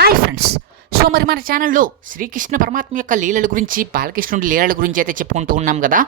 Hi friends. So మరి మన ఛానల్లో శ్రీకృష్ణ పరమాత్మ యొక్క లీలల గురించి, బాలకృష్ణుడి లీలల గురించి అయితే చెప్పుకుంటూ ఉన్నాం కదా.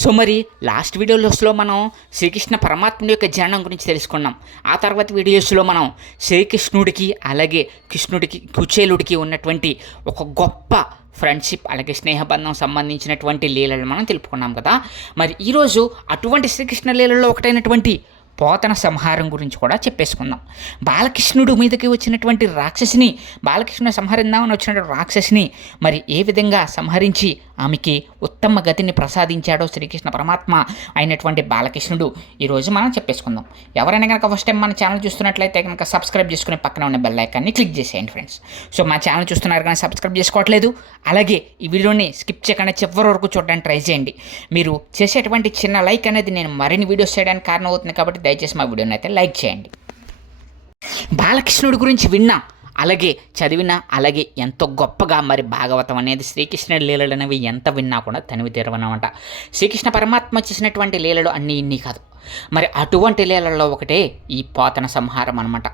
సో మరి లాస్ట్ వీడియోస్లో మనం శ్రీకృష్ణ పరమాత్మ యొక్క జననం గురించి తెలుసుకున్నాం. ఆ తర్వాత వీడియోస్లో మనం శ్రీకృష్ణుడికి అలాగే కృష్ణుడికి కుచేలుడికి ఉన్నటువంటి ఒక గొప్ప ఫ్రెండ్షిప్ అలాగే స్నేహబంధం సంబంధించినటువంటి లీలలు మనం తెలుపుకున్నాం కదా. మరి ఈరోజు అటువంటి శ్రీకృష్ణ లీలలో ఒకటైనటువంటి పోతన సంహారం గురించి కూడా చెప్పేసుకుందాం. బాలకృష్ణుడు మీదకి వచ్చినటువంటి రాక్షసిని, బాలకృష్ణుడు సంహరిందామని వచ్చినటువంటి రాక్షసిని మరి ఏ విధంగా సంహరించి ఆమెకి ఉత్తమ గతిని ప్రసాదించాడో శ్రీకృష్ణ పరమాత్మ అయినటువంటి బాలకృష్ణుడు ఈరోజు మనం చెప్పేసుకుందాం. ఎవరైనా కనుక ఫస్ట్ టైం మన ఛానల్ చూస్తున్నట్లయితే కనుక సబ్స్క్రైబ్ చేసుకుని పక్కన ఉన్న బెల్ ఐకాన్ని క్లిక్ చేసేయండి ఫ్రెండ్స్. సో మా ఛానల్ చూస్తున్నారు కానీ సబ్స్క్రైబ్ చేసుకోవట్లేదు, అలాగే ఈ వీడియోని స్కిప్ చేయకుండా చివరి వరకు చూడడానికి ట్రై చేయండి. మీరు చేసేటువంటి చిన్న లైక్ అనేది నేను మరిన్ని వీడియోస్ చేయడానికి కారణం అవుతుంది, కాబట్టి దయచేసి మా వీడియోని అయితే లైక్ చేయండి. బాలకృష్ణుడి గురించి విన్నా, అలాగే చదివినా, అలాగే ఎంతో గొప్పగా మరి భాగవతం అనేది శ్రీకృష్ణుడి లీలలు అనేవి ఎంత విన్నా కూడా తనివి తీరవనమాట. శ్రీకృష్ణ పరమాత్మ చేసినటువంటి లీలలు అన్నీ ఇన్ని కాదు, మరి అటువంటి లీలల్లో ఒకటే ఈ పోతన సంహారం అనమాట.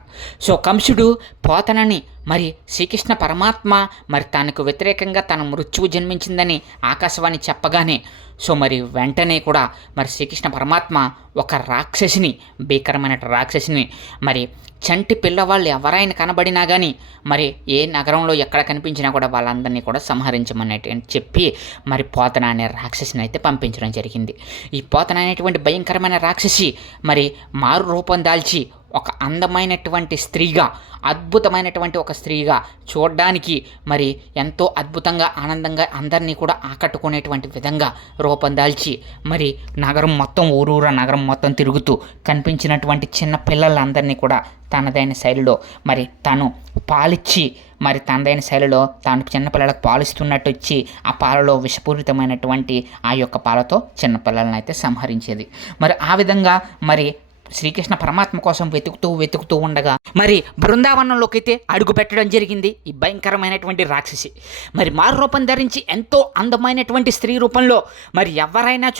సో కంసుడు పోతనని మరి శ్రీకృష్ణ పరమాత్మ మరి తనకు వ్యతిరేకంగా తన మృత్యువు జన్మించిందని ఆకాశవాణి చెప్పగానే సో మరి వెంటనే కూడా మరి శ్రీకృష్ణ పరమాత్మ ఒక రాక్షసిని, భీకరమైన రాక్షసిని, మరి చంటి పిల్లవాళ్ళు ఎవరైనా కనబడినా కానీ మరి ఏ నగరంలో ఎక్కడ కనిపించినా కూడా వాళ్ళందరినీ కూడా సంహరించమనేటి చెప్పి మరి పోతన అనే రాక్షసిని అయితే పంపించడం జరిగింది. ఈ పోతన అనేటువంటి భయంకరమైన రాక్షసి మరి మారు రూపం దాల్చి ఒక అందమైనటువంటి స్త్రీగా, అద్భుతమైనటువంటి ఒక స్త్రీగా, చూడడానికి మరి ఎంతో అద్భుతంగా ఆనందంగా అందరినీ కూడా ఆకట్టుకునేటువంటి విధంగా రూపం దాల్చి మరి నగరం మొత్తం, ఊరూర నగరం మొత్తం తిరుగుతూ కనిపించినటువంటి చిన్న పిల్లలందరినీ కూడా తనదైన శైలిలో మరి తను పాలిచ్చి మరి తనదైన శైలిలో తాను చిన్నపిల్లలకు పాలిస్తున్నట్టు ఇచ్చి ఆ పాలలో విషపూరితమైనటువంటి ఆ యొక్క పాలతో చిన్నపిల్లలను అయితే సంహరించేది. మరి ఆ విధంగా మరి శ్రీకృష్ణ పరమాత్మ కోసం వెతుకుతూ ఉండగా మరి బృందావనంలోకి అయితే అడుగు పెట్టడం జరిగింది ఈ భయంకరమైనటువంటి రాక్షసి. మరి మారు రూపం ధరించి ఎంతో అందమైనటువంటి స్త్రీ రూపంలో మరి ఎవరైనా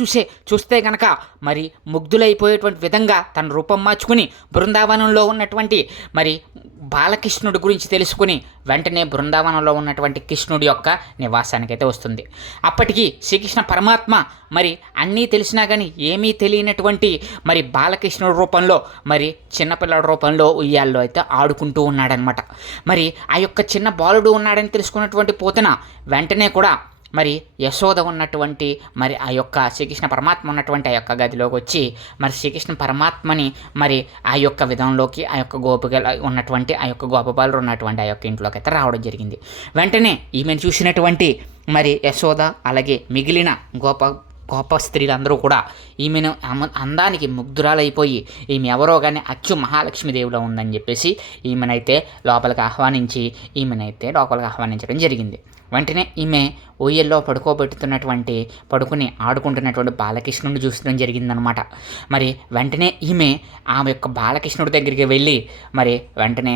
చూస్తే గనక మరి ముగ్ధులైపోయేటువంటి విధంగా తన రూపం మార్చుకుని బృందావనంలో ఉన్నటువంటి మరి బాలకృష్ణుడి గురించి తెలుసుకుని వెంటనే బృందావనంలో ఉన్నటువంటి కృష్ణుడి యొక్క నివాసానికైతే వస్తుంది. అప్పటికి శ్రీకృష్ణ పరమాత్మ మరి అన్నీ తెలిసినా కానీ ఏమీ తెలియనటువంటి మరి బాలకృష్ణుడి రూపంలో మరి చిన్నపిల్లడి రూపంలో ఉయ్యాల్లో అయితే ఆడుకుంటూ ఉన్నాడనమాట. మరి ఆ యొక్క చిన్న బాలుడు ఉన్నాడని తెలుసుకున్నటువంటి పోతన వెంటనే కూడా మరి యశోద ఉన్నటువంటి మరి ఆ యొక్క శ్రీకృష్ణ పరమాత్మ ఉన్నటువంటి ఆ యొక్క గదిలోకి వచ్చి మరి శ్రీకృష్ణ పరమాత్మని మరి ఆ యొక్క విధంలోకి ఆ యొక్క గోపికలు ఉన్నటువంటి ఆ యొక్క గోపబాలు ఉన్నటువంటి ఆ యొక్క ఇంట్లోకి అయితే రావడం జరిగింది. వెంటనే ఈమెను చూసినటువంటి మరి యశోద అలాగే మిగిలిన గొప్ప స్త్రీలందరూ కూడా ఈమెను అందానికి ముగ్ధురాలైపోయి ఈమె ఎవరో కానీ అచ్చు మహాలక్ష్మీదేవిలో ఉందని చెప్పేసి ఈమెనైతే లోపలికి ఆహ్వానించడం జరిగింది. వెంటనే ఈమె ఊయల్లో పడుకుని ఆడుకుంటున్నటువంటి బాలకృష్ణుడిని చూసడం జరిగిందనమాట. మరి వెంటనే ఈమె ఆమె యొక్క బాలకృష్ణుడి దగ్గరికి వెళ్ళి మరి వెంటనే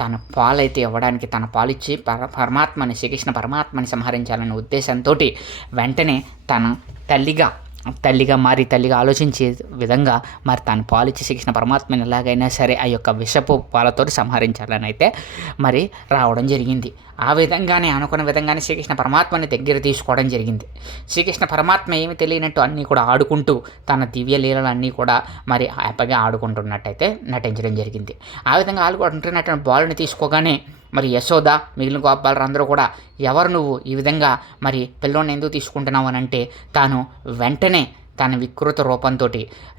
తన పాలైతే ఇవ్వడానికి తన పాలిచ్చి పరమాత్మని శ్రీకృష్ణ పరమాత్మని సంహరించాలనే ఉద్దేశంతో వెంటనే తన తల్లిగా ఆలోచించే విధంగా మరి తాను పాలిచ్చి శ్రీకృష్ణ పరమాత్మని ఎలాగైనా సరే ఆ యొక్క విషపు పాలతో సంహరించాలని అయితే మరి రావడం జరిగింది. ఆ విధంగానే అనుకున్న విధంగానే శ్రీకృష్ణ పరమాత్మని దగ్గర తీసుకోవడం జరిగింది. శ్రీకృష్ణ పరమాత్మ ఏమి తెలియనట్టు అన్నీ కూడా ఆడుకుంటూ తన దివ్య లీలలు అన్నీ కూడా మరి హ్యాపీగా ఆడుకుంటున్నట్టయితే నటించడం జరిగింది. ఆ విధంగా ఆడుకుంటున్నటువంటి బాలుని తీసుకోగానే మరి యశోద మిగిలిన గోపాలు అందరూ కూడా ఎవరు నువ్వు ఈ విధంగా మరి పిల్లోని ఎందుకు తీసుకుంటున్నావు అని అంటే తాను వెంటనే తన వికృత రూపంతో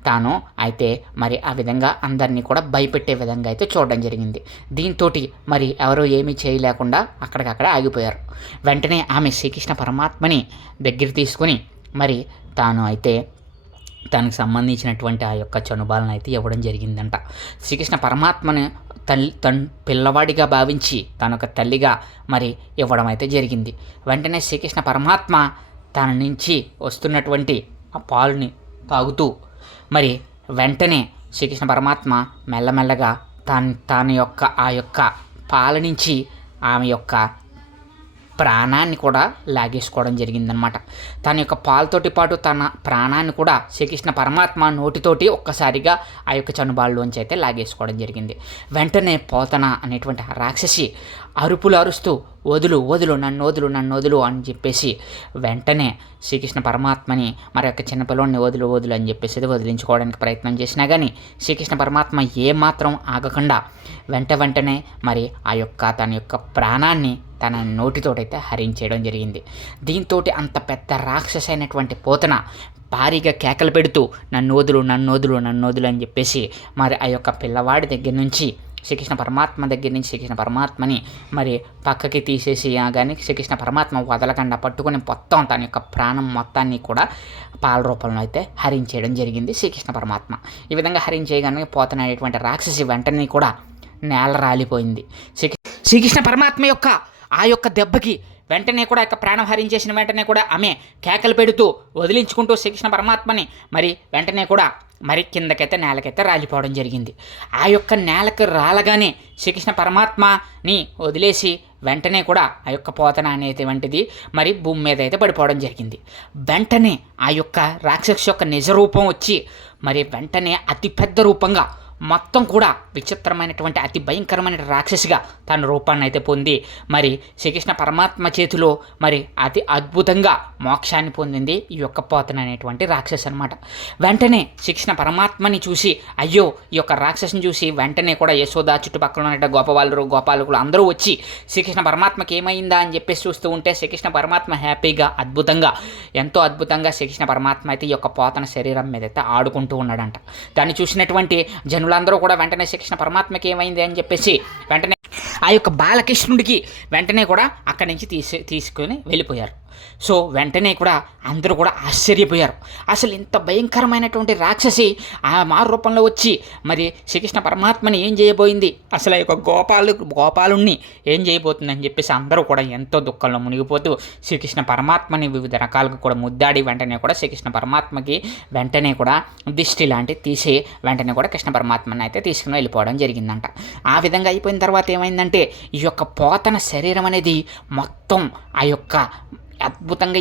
తాను అయితే మరి ఆ విధంగా అందరినీ కూడా భయపెట్టే విధంగా అయితే చూడడం జరిగింది. దీంతో మరి ఎవరూ ఏమీ చేయలేకుండా అక్కడికక్కడే ఆగిపోయారు. వెంటనే ఆమె శ్రీకృష్ణ పరమాత్మని దగ్గర తీసుకుని మరి తాను అయితే తనకు సంబంధించినటువంటి ఆ యొక్క చనుబాలను అయితే ఇవ్వడం జరిగిందంట. శ్రీకృష్ణ పరమాత్మని పిల్లవాడిగా భావించి తనొక తల్లిగా మరి ఇవ్వడం అయితే జరిగింది. వెంటనే శ్రీకృష్ణ పరమాత్మ తన నుంచి వస్తున్నటువంటి ఆ పాలుని తాగుతూ మరి వెంటనే శ్రీకృష్ణ పరమాత్మ మెల్లమెల్లగా తన యొక్క ఆ యొక్క పాల నుంచి ఆమె యొక్క ప్రాణాన్ని కూడా లాగేసుకోవడం జరిగిందనమాట. తన యొక్క పాలతోటి పాటు తన ప్రాణాన్ని కూడా శ్రీకృష్ణ పరమాత్మ నోటితోటి ఒక్కసారిగా ఆ యొక్క చనుబాల్లోంచి అయితే లాగేసుకోవడం జరిగింది. వెంటనే పోతన అనేటువంటి రాక్షసి అరుపులు అరుస్తూ వదులు వదులు నన్ను వదులు నన్ను వదులు అని చెప్పేసి వెంటనే శ్రీకృష్ణ పరమాత్మని మరి యొక్క చిన్నపిల్లోడిని వదులు వదులు అని చెప్పేసి వదిలించుకోవడానికి ప్రయత్నం చేసినా కానీ శ్రీకృష్ణ పరమాత్మ ఏమాత్రం ఆగకుండా వెంటనే మరి ఆ యొక్క తన యొక్క ప్రాణాన్ని తన నోటితోటైతే హరించేయడం జరిగింది. దీంతో అంత పెద్ద రాక్షసైనటువంటి పోతన భారీగా కేకలు పెడుతూ నన్ను వదులు నన్ను వదులు నన్ను వదులు అని చెప్పేసి మరి ఆ యొక్క పిల్లవాడి దగ్గర నుంచి శ్రీకృష్ణ పరమాత్మ దగ్గర నుంచి శ్రీకృష్ణ పరమాత్మని మరి పక్కకి తీసేసి కానీ శ్రీకృష్ణ పరమాత్మ వదలకుండా పట్టుకొని మొత్తం తన యొక్క ప్రాణం మొత్తాన్ని కూడా పాల రూపంలో అయితే హరించేయడం జరిగింది శ్రీకృష్ణ పరమాత్మ. ఈ విధంగా హరించేయగానే పోతననేటువంటి రాక్షసి వెంటనే కూడా నేల రాలిపోయింది. శ్రీకృష్ణ పరమాత్మ యొక్క ఆ యొక్క దెబ్బకి వెంటనే కూడా యొక్క ప్రాణం హరించేసిన వెంటనే కూడా ఆమె కేకలు పెడుతూ వదిలించుకుంటూ శ్రీకృష్ణ పరమాత్మని మరి వెంటనే కూడా మరి కిందకైతే నేలకైతే రాలిపోవడం జరిగింది. ఆ యొక్క నేలకు రాలగానే శ్రీకృష్ణ పరమాత్మని వదిలేసి వెంటనే కూడా ఆ యొక్క పోతన అనేటువంటిది మరి భూమి మీద అయితే పడిపోవడం జరిగింది. వెంటనే ఆ యొక్క రాక్షసు యొక్క నిజ రూపం వచ్చి మరి వెంటనే అతిపెద్ద రూపంగా మొత్తం కూడా విచిత్రమైనటువంటి అతి భయంకరమైన రాక్షసిగా తన రూపాన్ని అయితే పొంది మరి శ్రీకృష్ణ పరమాత్మ చేతిలో మరి అతి అద్భుతంగా మోక్షాన్ని పొందింది ఈ యొక్క పోతన అనేటువంటి రాక్షసి అనమాట. వెంటనే శ్రీకృష్ణ పరమాత్మని చూసి అయ్యో ఈ యొక్క రాక్షసిని చూసి వెంటనే కూడా యశోద చుట్టుపక్కల ఉన్న గోపాలకులు అందరూ వచ్చి శ్రీకృష్ణ పరమాత్మకి ఏమైందా అని చెప్పేసి చూస్తూ ఉంటే శ్రీకృష్ణ పరమాత్మ హ్యాపీగా ఎంతో అద్భుతంగా శ్రీకృష్ణ పరమాత్మ అయితే ఈ యొక్క పోతన శరీరం మీద అయితే ఆడుకుంటూ ఉన్నాడంట. దాన్ని చూసినటువంటి జనులందరూ కూడా వెంటనే శ్రీకృష్ణ పరమాత్మకి ఏమైంది అని చెప్పేసి వెంటనే ఆ యొక్క బాలకృష్ణుడికి వెంటనే కూడా అక్కడి నుంచి తీసుకొని వెళ్ళిపోయారు. సో వెంటనే కూడా అందరూ కూడా ఆశ్చర్యపోయారు. అసలు ఇంత భయంకరమైనటువంటి రాక్షసి ఆ మారు రూపంలో వచ్చి మరి శ్రీకృష్ణ పరమాత్మని ఏం చేయబోయింది, అసలు ఆ యొక్క గోపాలుణ్ణి ఏం చేయబోతుందని చెప్పేసి అందరూ కూడా ఎంతో దుఃఖంలో మునిగిపోతూ శ్రీకృష్ణ పరమాత్మని వివిధ రకాలుగా కూడా ముద్దాడి వెంటనే కూడా శ్రీకృష్ణ పరమాత్మకి వెంటనే కూడా దిష్టి లాంటివి తీసి వెంటనే కూడా కృష్ణ పరమాత్మని అయితే తీసుకుని వెళ్ళిపోవడం జరిగిందంట. ఆ విధంగా అయిపోయిన తర్వాత ఏమైందంటే ఈ యొక్క పోతన శరీరం అనేది మొత్తం ఆ యొక్క అద్భుతంగా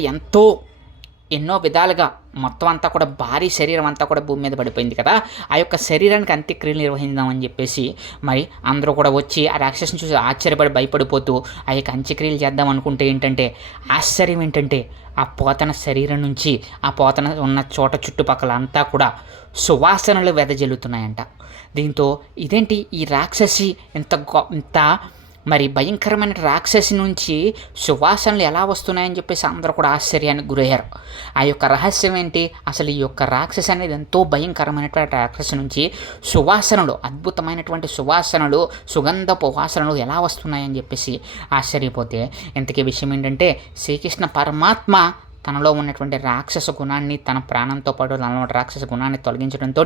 ఎన్నో విధాలుగా మొత్తం అంతా కూడా భారీ శరీరం అంతా కూడా భూమి మీద పడిపోయింది కదా. ఆ యొక్క శరీరానికి అంత్యక్రియలు నిర్వహిందామని చెప్పేసి మరి అందరూ కూడా వచ్చి ఆ రాక్షసుని చూసి ఆశ్చర్యపడి భయపడిపోతూ ఆ యొక్క అంత్యక్రియలు చేద్దాం అనుకుంటే ఆశ్చర్యం ఏంటంటే ఆ పోతన శరీరం నుంచి ఆ పోతన ఉన్న చోట చుట్టుపక్కల అంతా కూడా సువాసనలు వెదజల్లుతున్నాయంట. దీంతో ఇదేంటి ఈ రాక్షసి ఇంత మరి భయంకరమైన రాక్షసి నుంచి సువాసనలు ఎలా వస్తున్నాయని చెప్పేసి అందరూ కూడా ఆశ్చర్యానికి గురయ్యారు. ఆ యొక్క రహస్యం ఏంటి, అసలు ఈ యొక్క రాక్షసి అనేది ఎంతో భయంకరమైనటువంటి రాక్షసి నుంచి సువాసనలు అద్భుతమైనటువంటి సువాసనలు సుగంధపు వాసనలు ఎలా వస్తున్నాయని చెప్పేసి ఆశ్చర్యపోతే ఇంతకీ విషయం ఏంటంటే శ్రీకృష్ణ పరమాత్మ తనలో ఉన్నటువంటి రాక్షస గుణాన్ని తన ప్రాణంతో పాటు తనలో రాక్షస గుణాన్ని తొలగించడంతో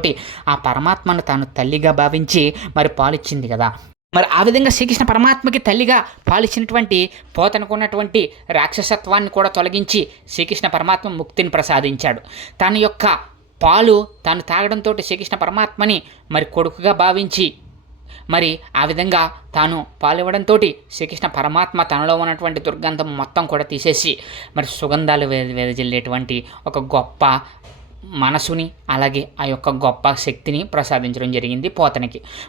ఆ పరమాత్మను తాను తల్లిగా భావించి మరి పాలిచ్చింది కదా. మరి ఆ విధంగా శ్రీకృష్ణ పరమాత్మకి తల్లిగా పాలిచ్చినటువంటి పోతనకున్నటువంటి రాక్షసత్వాన్ని కూడా తొలగించి శ్రీకృష్ణ పరమాత్మ ముక్తిని ప్రసాదించాడు. తన యొక్క పాలు తాను తాగడంతో శ్రీకృష్ణ పరమాత్మని మరి కొడుకుగా భావించి మరి ఆ విధంగా తాను పాలివ్వడంతో శ్రీకృష్ణ పరమాత్మ తనలో ఉన్నటువంటి దుర్గంధం మొత్తం కూడా తీసేసి మరి సుగంధాలు వెదజల్లేటువంటి ఒక గొప్ప మనసుని అలాగే ఆ యొక్క గొప్ప శక్తిని ప్రసాదించడం జరిగింది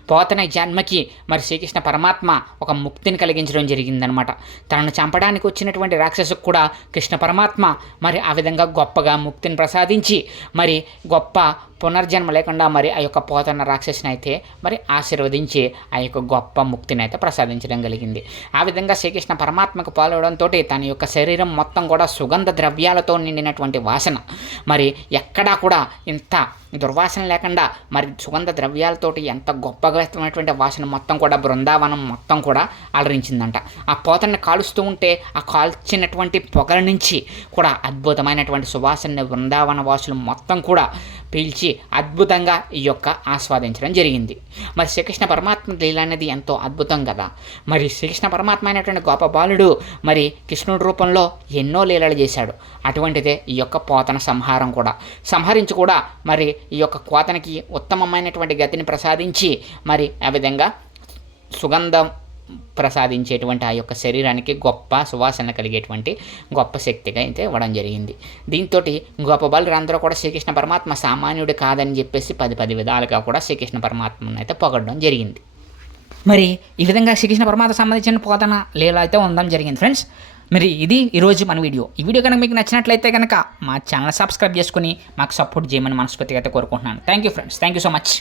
పోతన జన్మకి మరి శ్రీకృష్ణ పరమాత్మ ఒక ముక్తిని కలిగించడం జరిగిందనమాట. తనను చంపడానికి వచ్చినటువంటి రాక్షసుకు కూడా కృష్ణ పరమాత్మ మరి ఆ విధంగా గొప్పగా ముక్తిని ప్రసాదించి మరి గొప్ప పునర్జన్మ లేకుండా మరి ఆ యొక్క పోతన రాక్షసిని అయితే మరి ఆశీర్వదించి ఆ యొక్క గొప్ప ముక్తిని అయితే ప్రసాదించడం కలిగింది. ఆ విధంగా శ్రీకృష్ణ పరమాత్మకు పాల్గొనడంతో తన యొక్క శరీరం మొత్తం కూడా సుగంధ ద్రవ్యాలతో నిండినటువంటి వాసన, మరి ఎక్కడా కూడా ఇంత దుర్వాసన లేకుండా మరి సుగంధ ద్రవ్యాలతోటి ఎంత గొప్పగా ఉన్నటువంటి వాసన మొత్తం కూడా బృందావనం మొత్తం కూడా అలరించిందంట. ఆ పోతన్ని కాలుస్తూ ఉంటే ఆ కాల్చినటువంటి పొగల నుంచి కూడా అద్భుతమైనటువంటి సువాసన బృందావన వాసులు మొత్తం కూడా పీల్చి అద్భుతంగా ఈ యొక్క ఆస్వాదించడం జరిగింది. మరి శ్రీకృష్ణ పరమాత్మ లీల అనేది ఎంతో అద్భుతం కదా. మరి శ్రీకృష్ణ పరమాత్మ అయినటువంటి గొప్ప బాలుడు మరి కృష్ణుడి రూపంలో ఎన్నో లీలలు చేశాడు. అటువంటిదే ఈ యొక్క పోతన సంహరించి కూడా మరి ఈ యొక్క కోతనికి ఉత్తమమైనటువంటి గతిని ప్రసాదించి మరి ఆ విధంగా సుగంధం ప్రసాదించేటువంటి ఆ యొక్క శరీరానికి గొప్ప సువాసన కలిగేటువంటి గొప్ప శక్తిగా అయితే ఇవ్వడం జరిగింది. దీంతో గొప్ప బాలురందరూ కూడా శ్రీకృష్ణ పరమాత్మ సామాన్యుడు కాదని చెప్పేసి 10 విధాలుగా కూడా శ్రీకృష్ణ పరమాత్మను అయితే పొగడడం జరిగింది. మరి ఈ విధంగా శ్రీకృష్ణ పరమాత్మ సంబంధించిన పోతన లీల అయితే ఉండడం జరిగింది ఫ్రెండ్స్. మరి ఇది ఈరోజు మన వీడియో. ఈ వీడియో కనుక మీకు నచ్చినట్లయితే కనుక మా ఛానల్ సబ్స్క్రైబ్ చేసుకుని మాకు సపోర్ట్ చేయమని మనస్ఫూర్తిగా అయితే కోరుకుంటున్నాను. Thank you friends, thank you so much.